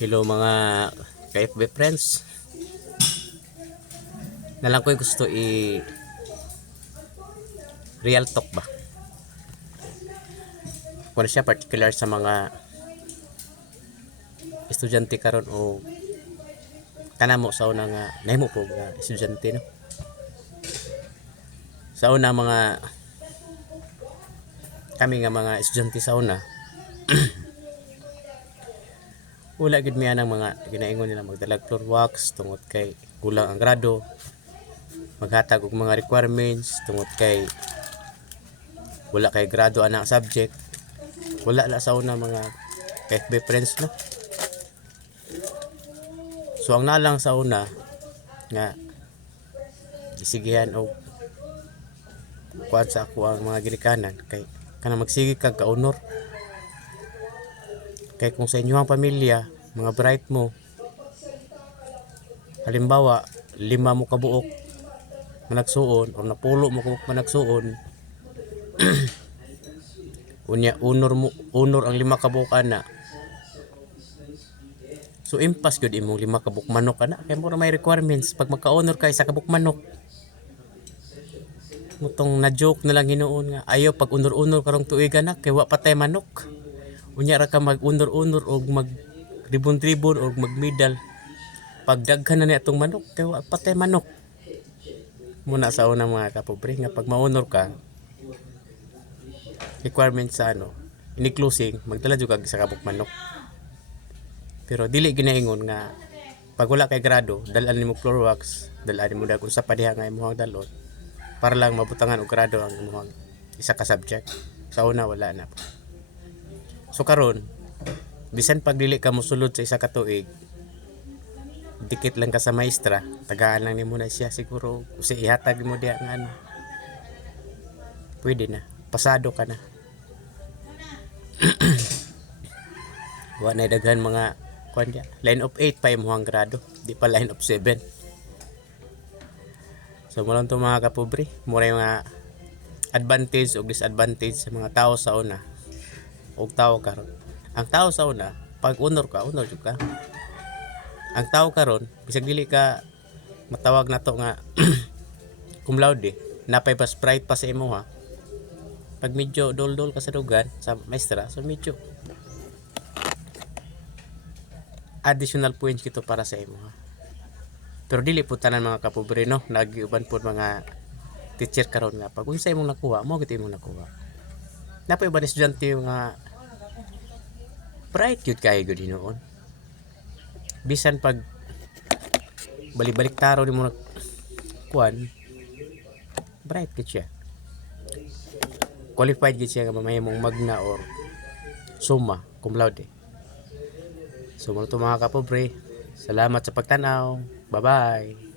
Hello mga ka-FB friends. Nalang ko yung gusto real talk ba? Kung siya particular sa mga estudyante karon o kanamo sa una nga nahimo po nga estudyante no. Sa una mga kami nga mga estudyante sa una wala gid miya ng mga ginaingon nila magdalag floor wax tungod kay kulang ang grado, maghatag og mga requirements tungod kay wala kay grado ana subject. Wala la sa una mga FB friends no. So ang nalang sa una nga isigihan og kuan sa ako ang mga ginikanan kay kanang magsige kag ka-honor. Kay kung sa inyong pamilya, mga bright mo, halimbawa, 5 mo kabuok managsuon o napulo mo kabuok managsuon, unya honor ang 5 kabuok ana. So impas gyud imong 5 kabuok manok ana kay mura may requirements pag magka-honor ka sa kabuok manok. Mutong na joke na lang hinuon nga ayo pag honor karong tuig anak kay wa patay manok. Unya ra ka mag-honor og mag ribon-ribon og mag-medal. Pag daghan na ni atong manok kay wa patay manok. Muna sa una mga kapobre nga pag ma-honor ka requirements sa ini closing magdala jud kag sa kabuk manok. Pero dili ginaingon nga pag wala kay grado dal-an nimo floor wax, dal-an nimo dag usa pa diha nga imong dalon para lang mabutangan og grado ang imong isa ka subject. Sa una wala na. So karon bisan pag dili ka mosulod sa isa ka tuig, dikit lang ka sa maestra, tagaan lang nimo na siya siguro kasi ihatag mo diha nga pwede na, pasado ka na. Wa na daghan mga kuan dia, line of 8 pa imong grado, di pa line of 7. So mo lang to mga kapobre, mura mga advantage o disadvantage sa mga tao sa una og tao karon. Ang tao sa una, pag honor jud ka. Ang tao karon, bisag dili ka matawag nato nga cum laude, napay pa sprite pa sa imo ha. Pag medyo dol-dol ka sa dugan sa maestra, so medyo additional points kito para sa imo ha. Pero dili po tanan mga kapobre no, nagiuban po mga teacher karon nga pag unsa imong nakuha, mo gid imong nakuha. Napay ba ni estudyante nga bright yun kayo gud hinoon. Bisan pag balik-balik taro ni mo na kuan, bright gid siya. Qualified gid siya nga mamahimong magna or summa cum laude. So mga kapobre, salamat sa pagtanaw. Bye-bye.